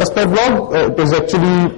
Metasploit log, it is actually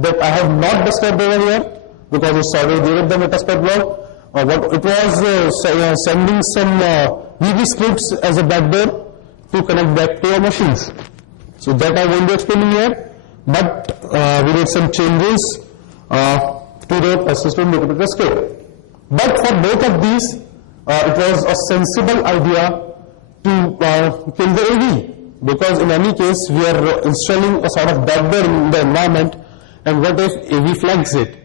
that I have not described over here because it's already there in the Metasploit log. What it was sending some VB scripts as a backdoor to connect back to our machines. So that I won't be explaining here, but we did some changes to the persistent multiplicator script. But for both of these, it was a sensible idea to kill the AV, because in any case we are installing a sort of backdoor in the environment, and what if AV flags it?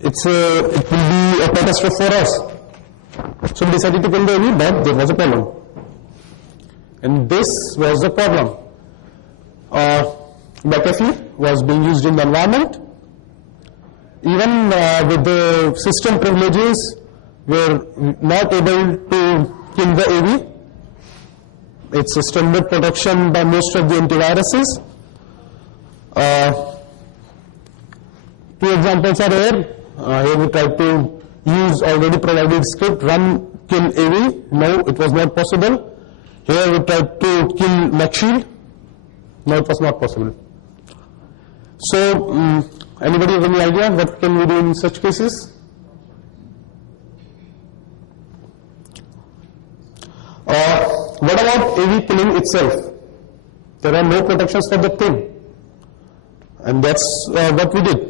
It will be a catastrophe for us. So we decided to kill the AV, but there was a problem. And this was the problem. McAfee was being used in the environment. Even with the system privileges, we are not able to kill the AV. It's a standard protection by most of the antiviruses. Two examples are here. Here we tried to use already provided script, run kill AV. No, it was not possible. Here we tried to kill MacShield. No, it was not possible. So, anybody have any idea what can we do in such cases? What about AV killing itself? There are no protections for the thing, and that's what we did.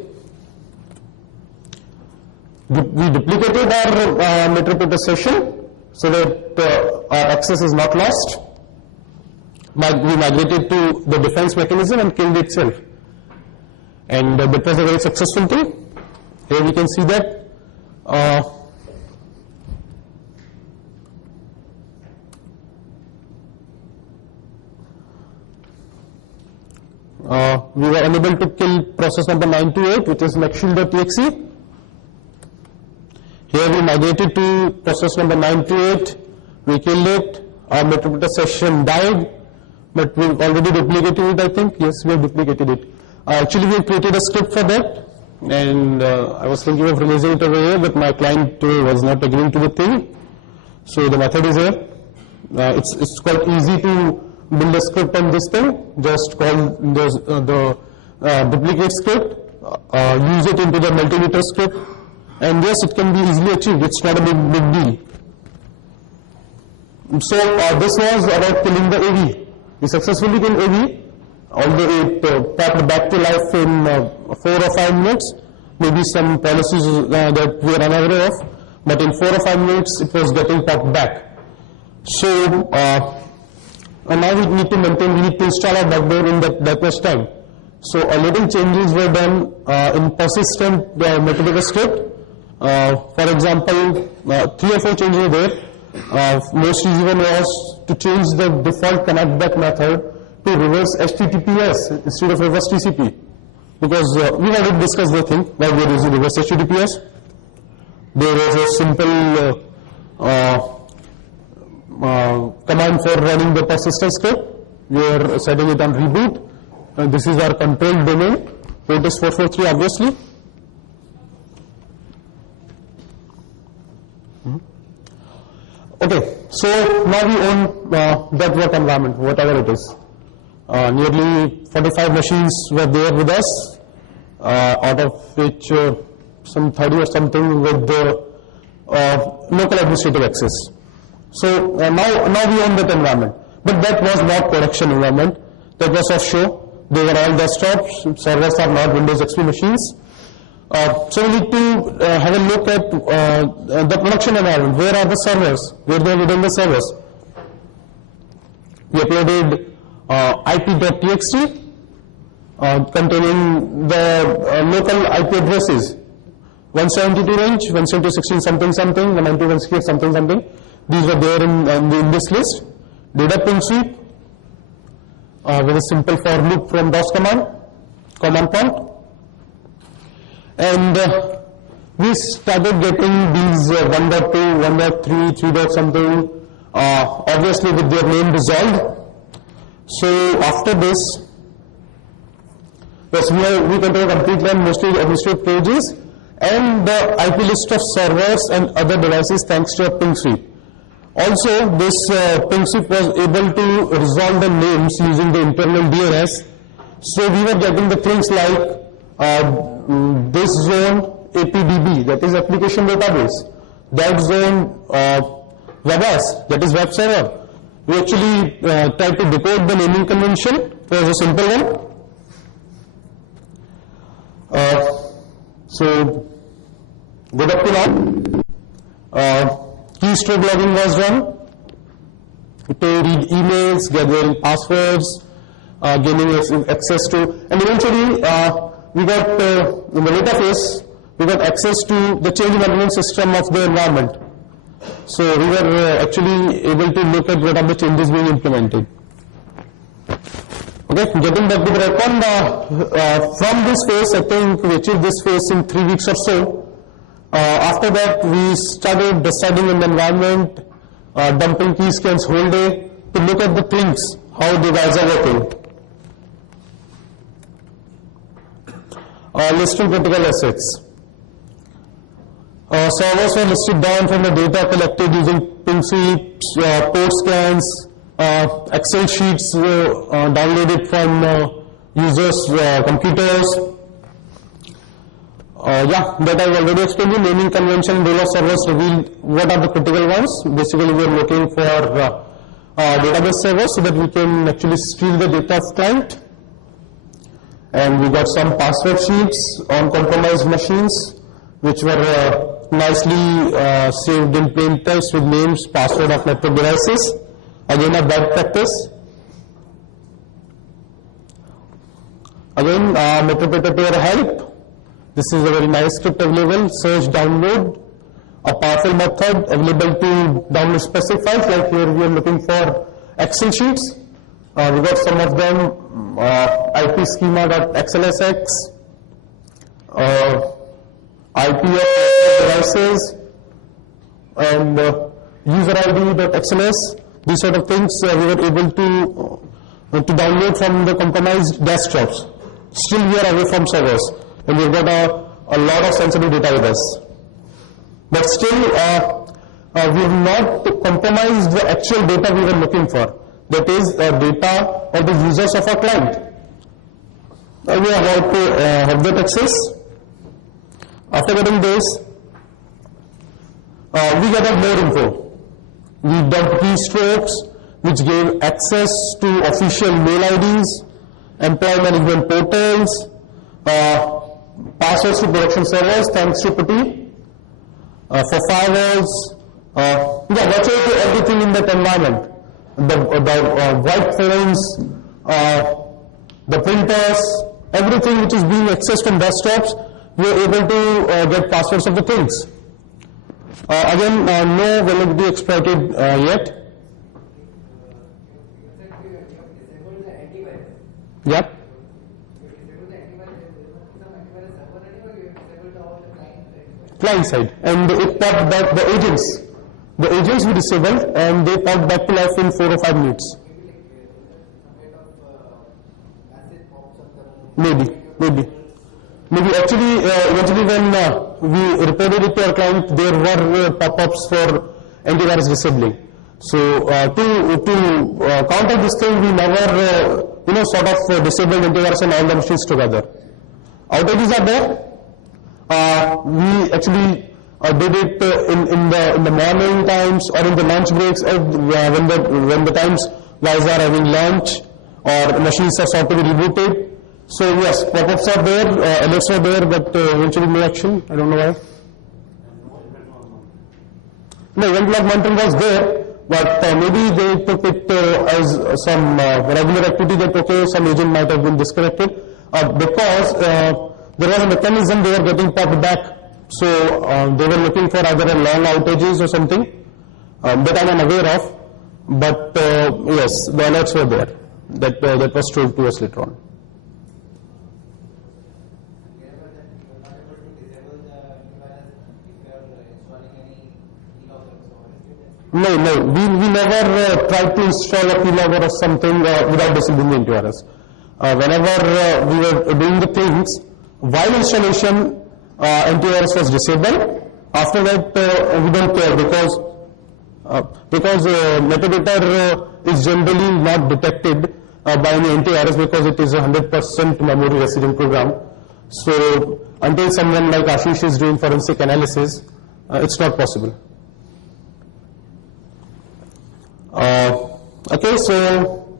We duplicated our Meterpreter session so that our access is not lost. We migrated to the defense mechanism and killed itself. And that was a very successful thing. Here we can see that we were unable to kill process number 928, which is MacShield.exe. Here we migrated to process number 928, we killed it, our Meterpreter session died, but we've already duplicated it, I think. Yes, we have duplicated it. Actually, we have created a script for that, and I was thinking of releasing it over here, but my client was not agreeing to the thing. So the method is here. It's quite easy to build a script on this thing. Just call the duplicate script, use it into the multimeter script, and yes, it can be easily achieved. It's not a big deal. So this was about killing the AV. We successfully killed AV, although it popped back to life in 4 or 5 minutes. Maybe some policies that we are unaware of, but in 4 or 5 minutes it was getting popped back. So now we need to install our backdoor in that much time. So a little changes were done in persistent Meterpreter script. For example, 3 or 4 changes were there. Most easy one was to change the default connect back method to reverse HTTPS instead of reverse TCP, because we already discussed the thing why we are using reverse HTTPS. There was a simple command for running the persistent script. We are setting it on reboot, and this is our control domain. Port is 443, obviously. Okay, so now we own that work environment, whatever it is. Nearly 45 machines were there with us, out of which some 30 or something with the local administrative access. So now we own that environment. But that was not production environment. That was offshore. They were all desktops. Servers are not Windows XP machines. So we need to have a look at the production environment. Where are the servers? Where they are within the servers? We uploaded IP.txt containing the local IP addresses. 172 range, 172.16 something something, 192.168 something something. These were there in this list. Data ping sweep with a simple for loop from DOS command prompt. And we started getting these 1.2, 1.3, 3. Something, obviously with their name resolved. So after this, yes, we control completely and mostly administrative pages and the IP list of servers and other devices thanks to a ping sweep. Also, this ping sweep was able to resolve the names using the internal DNS. So we were getting the things like this zone APDB, that is application database, that zone WebAS, that is web server. We actually tried to decode the naming convention. It was a simple one. So good up to now. Keystroke logging was done to read emails, gathering passwords, gaining access to, and eventually we got in the data phase we got access to the change management system of the environment. So we were actually able to look at what are the changes being implemented. Okay, getting back to the recon, from this phase, I think we achieved this phase in 3 weeks or so. After that, we started deciding in the environment, dumping key scans whole day to look at the things, how the guys are working. Listing critical assets. Servers were listed down from the data collected using ping sweeps, port scans, Excel sheets downloaded from users' computers. Yeah, that I've already explained you. Naming convention, role of servers revealed what are the critical ones. Basically, we are looking for database servers so that we can actually steal the data of client. And we got some password sheets on compromised machines, which were nicely saved in plain text with names, password of network devices. Again, a bad practice. Again, Meterpreter to your help. This is a very nice script available. Search, download, a powerful method available to download specific files. Like here, we are looking for Excel sheets. We got some of them. IP schema.xlsx, IP of devices, and user ID.xls. These sort of things we were able to download from the compromised desktops. Still we are away from servers, and we've got a lot of sensitive data with us. But still we have not compromised the actual data we were looking for. That is data of the users of our client. We are about to have that access. After getting this, we got more info. We dumped keystrokes, which gave access to official mail IDs, employee management portals, passwords to production servers, thanks to Putty, for firewalls, virtually everything in that environment. The white phones, the printers, everything which is being accessed from desktops, we are able to get passwords of the things. Again, no vulnerability exploited yet. Yep. Client side, and it popped back the agents. The agents we disabled, and they popped back to life in 4 or 5 minutes. Maybe. Actually, eventually when we reported it to our client, there were pop-ups for antivirus disabling. So to counter this thing, we never sort of disabled antivirus on all the machines together. Outages are there. We actually did it in the morning times or in the lunch breaks when the times guys are having lunch or machines are sort of rebooted. So yes, pop-ups are there, alerts are there, but eventually no action. I don't know why. No, event log monitoring was there, but maybe they took it as some regular activity that okay, some agent might have been disconnected because there was a mechanism they were getting popped back. So they were looking for either a long outages or something that I am aware of. But yes, the alerts were there. That was told to us later on. No, we never tried to install a keylogger or something without disabling the antivirus. Whenever we were doing the things, while installation, antivirus was disabled. After that, we don't care because metadata is generally not detected by any antivirus because it is a 100% memory resident program. So until someone like Ashish is doing forensic analysis, it's not possible. Okay, so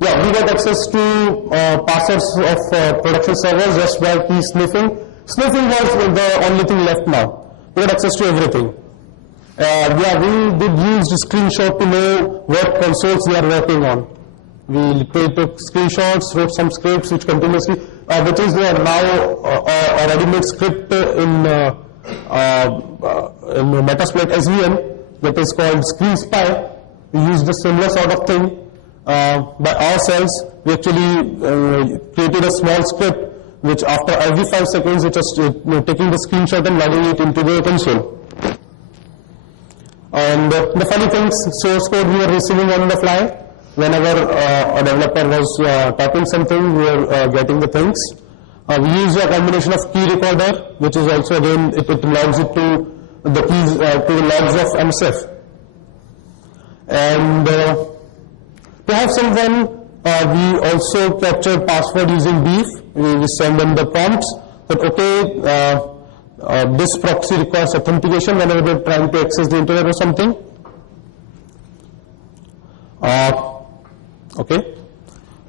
yeah, we got access to passwords of production servers just by key sniffing. Sniffing was the only thing left now. We got access to everything. Yeah, we did use the screenshot to know what consoles we are working on. We took screenshots, wrote some scripts which continuously, which is now a ready-made script in Metasploit SVN that is called Screen Spy. We used a similar sort of thing by ourselves. We actually created a small script which after every 5 seconds it was taking the screenshot and logging it into the console. And the funny things, source code we were receiving on the fly. Whenever a developer was typing something, we were getting the things. We use a combination of key recorder, which is also again, it logs it to the keys, to the logs of MSF. And to have someone, we also capture password using Beef. We send them the prompts that, okay, this proxy requires authentication whenever they're trying to access the internet or something. Okay,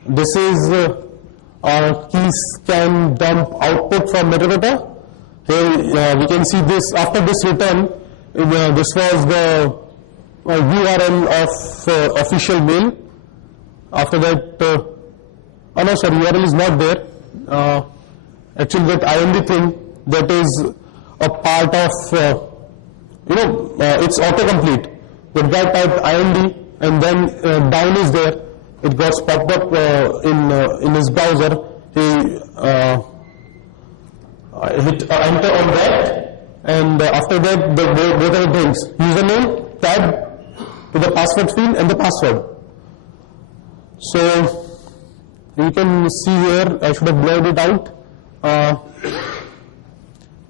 this is our key scan dump output from metadata. Here we can see this, after this return, this was the URL of official mail. After that, oh no, sorry, URL is not there. Actually, that IND thing, that is a part of, it's autocomplete. The guy typed IND and then down is there. It got popped up in his browser. He hit enter on that, and after that, both are the things: username, tab to the password field, and the password. So you can see here. I should have blurred it out.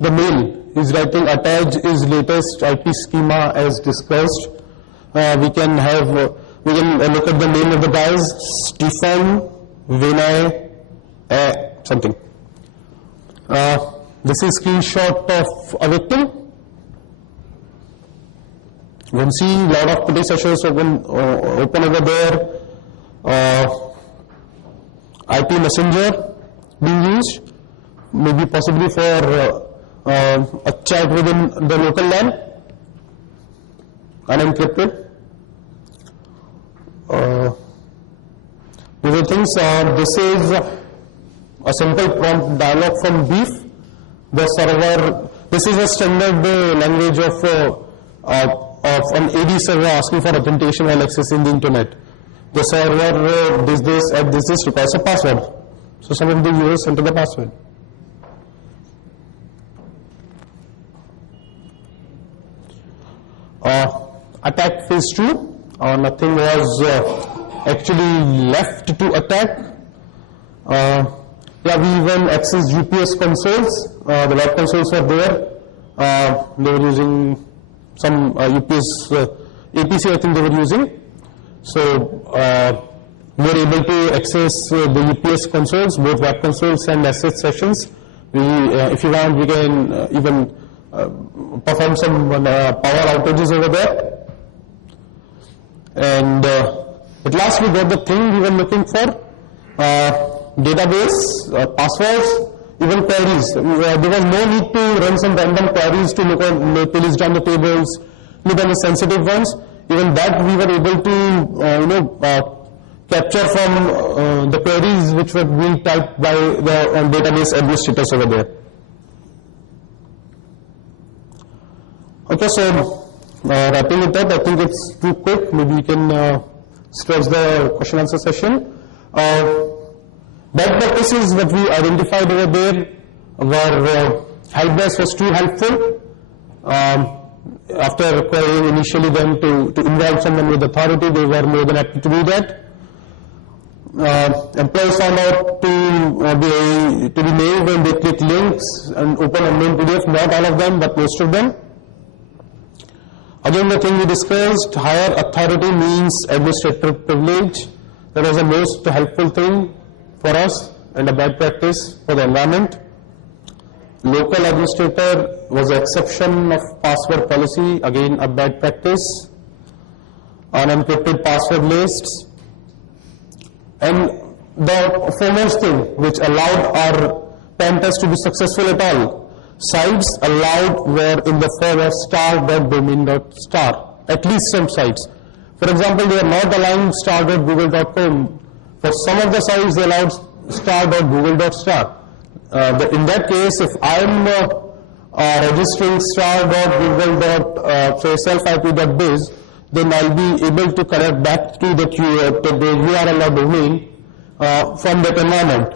The mail is writing attach is latest IP schema as discussed. We can look at the name of the guys, Stefan, Vinay, something. This is screenshot of a victim. You can see a lot of PuTTY sessions open over there. IP messenger being used, maybe possibly for a chat within the local LAN, unencrypted. These are things, this is a simple prompt dialog from Beef. The server, this is a standard language of an AD server asking for authentication while accessing the internet. The server does this at this requires a password. So some of the users enter the password. Attack phase 2. Nothing was actually left to attack. Yeah, we even accessed UPS consoles. The web consoles were there. They were using some UPS APC, I think they were using. So we were able to access the UPS consoles, both web consoles and SSH sessions. If you want, we can even perform some power outages over there. And at last we got the thing we were looking for, database, passwords, even queries. There was no need to run some random queries to look to list down the tables, look at the sensitive ones. Even that we were able to capture from the queries which were being typed by the database administrators over there. Okay, so wrapping it up, I think it's too quick. Maybe we can stretch the question answer session. Bad practices that we identified over there were helpdesk was too helpful. After requiring initially them to involve someone with authority, they were more than happy to do that. Employees found out to be naive when they click links and open unknown PDF. Not all of them, but most of them. Again, the thing we discussed, higher authority means administrative privilege. That was the most helpful thing for us and a bad practice for the environment. Local administrator was the exception of password policy, again a bad practice. Unencrypted password lists. And the foremost thing which allowed our pen test to be successful at all, sites allowed were in the form of star.domain.star, at least some sites. For example, they are not allowing star.google.com. For some of the sites, they allowed star.google.star. In that case, if I am registering star.google.self-ip.biz, then I'll be able to connect back to the URL or domain from that environment.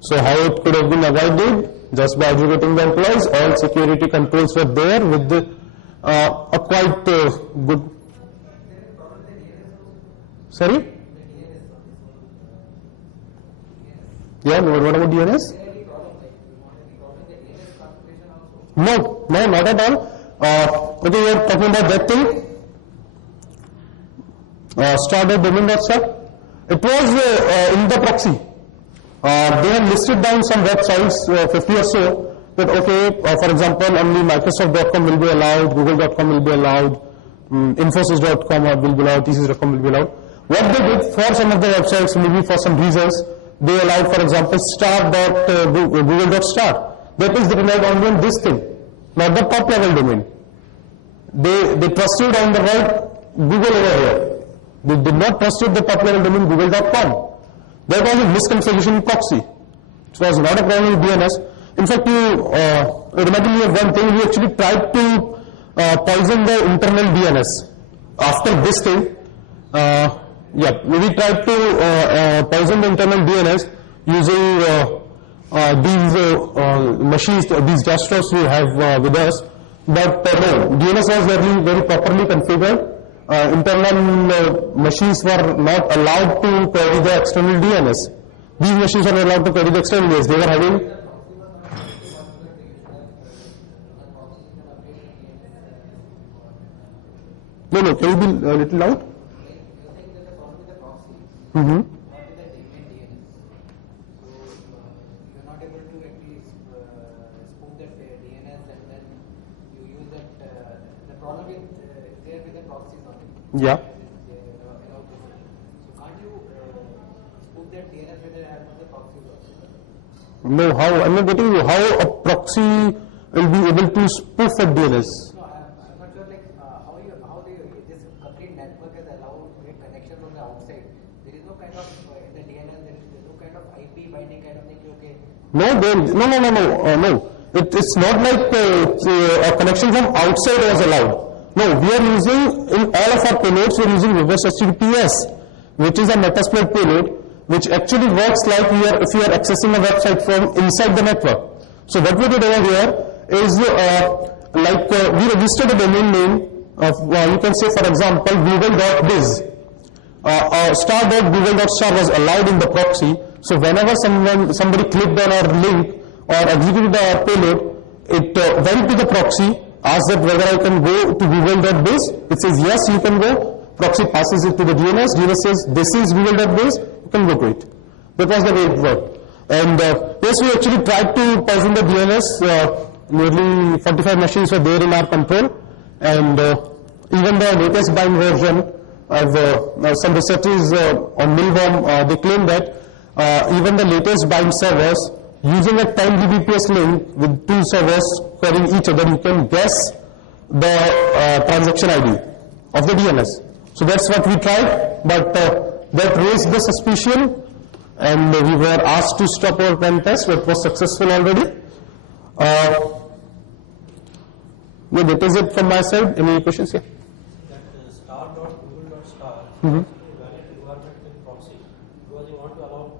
So how it could have been avoided? Just by educating the employees. All security controls were there with the, a quite good. Sorry? Yeah, what about DNS? No, not at all. Okay, we are talking about that thing. Star.domain.star. It was in the proxy. They have listed down some websites, 50 or so, that okay, for example, only Microsoft.com will be allowed, Google.com will be allowed, Infosys.com will be allowed, TCS.com will be allowed. What they did for some of the websites, maybe for some reasons, they allowed, for example, star.google.star. That is, they relied only on this thing, not the top level domain. They trusted on the right Google over here. They did not trust the top level domain google.com. That was a misconfiguration proxy. It was not a problem with DNS. In fact, you reminded me of one thing. We actually tried to poison the internal DNS. After this thing, we tried to poison the internal DNS using these machines, these desktops we have with us. But no, DNS was very properly configured. Internal machines were not allowed to query the external DNS. These machines were allowed to query the external DNS. They were having. No, can you be a little loud? Mm-hmm. Yeah. So can't you spoof that DNS with the help of the proxy? No, how? I'm not getting you. How a proxy will be able to spoof a DNS? No, I'm not sure. Like how this complete network is allowed to get connection from the outside. There is no kind of in the DNS. There is no kind of IP binding kind of thing. Okay. No. It's not like a connection from outside was allowed. No, we are using, in all of our payloads, we are using reverse HTTPS, which is a Metasploit payload, which actually works like if you are accessing a website from inside the network. So what we did over here is, we registered a domain name of, you can say, for example, google.biz. Star.google.star was allowed in the proxy. So whenever somebody clicked on our link or executed our payload, it went to the proxy, asked that whether I can go to google.biz. It says yes, you can go. Proxy passes it to the DNS. DNS says this is google.biz. You can go to it. That was the way it worked. And yes, we actually tried to poison the DNS. Nearly 45 machines were there in our control. And even the latest bind version of some researchers on Milvom, they claim that even the latest bind servers, using a 10 Gbps link with two servers querying each other, you can guess the transaction ID of the DNS. So that's what we tried, but that raised the suspicion, and we were asked to stop our pen test, but it was successful already. Yeah, that is it from my side. Any questions here? That star.google.star Mm-hmm. valid environment in proxy, because you want to allow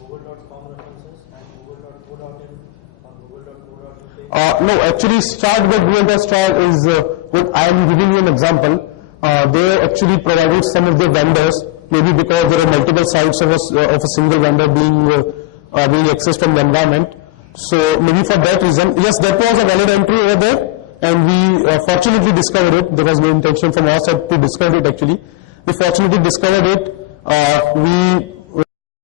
google.com references and google.co.in or google.co.uk. No, actually, start.google.star is what I am giving you an example. They actually provided some of the vendors, maybe because there are multiple sites of a single vendor being accessed from the environment. So maybe for that reason, yes, that was a valid entry over there, and we fortunately discovered it. There was no intention from our side to discover it actually. we fortunately discovered it. We